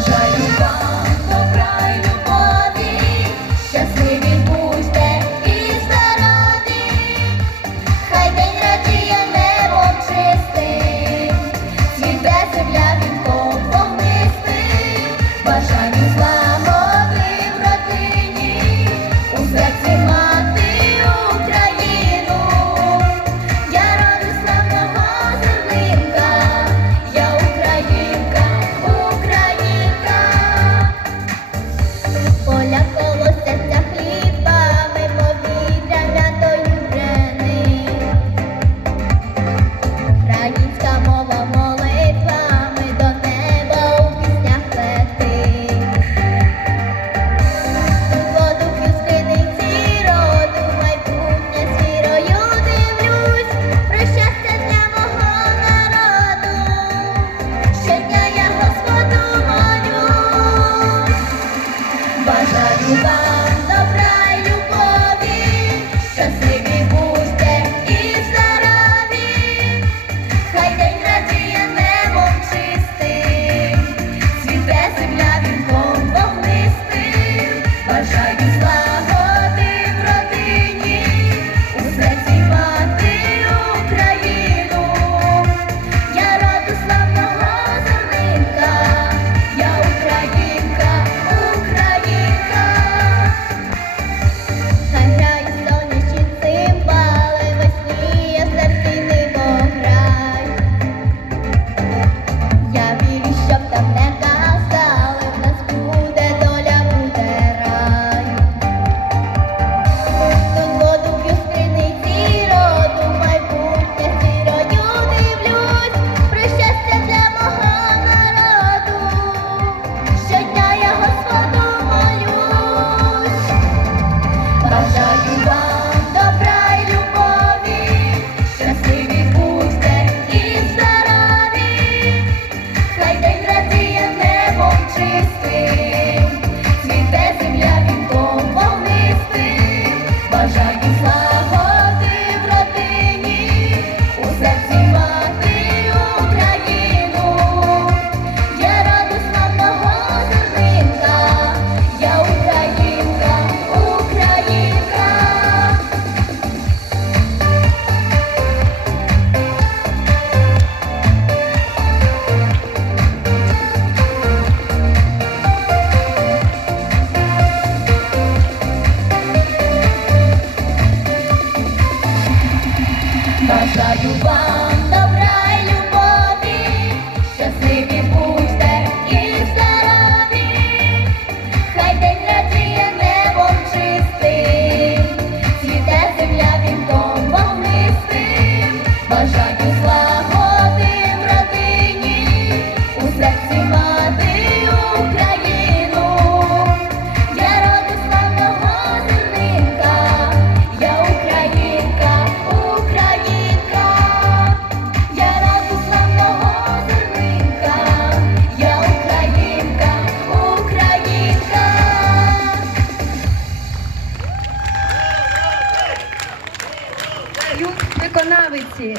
这欲望 виконавиці.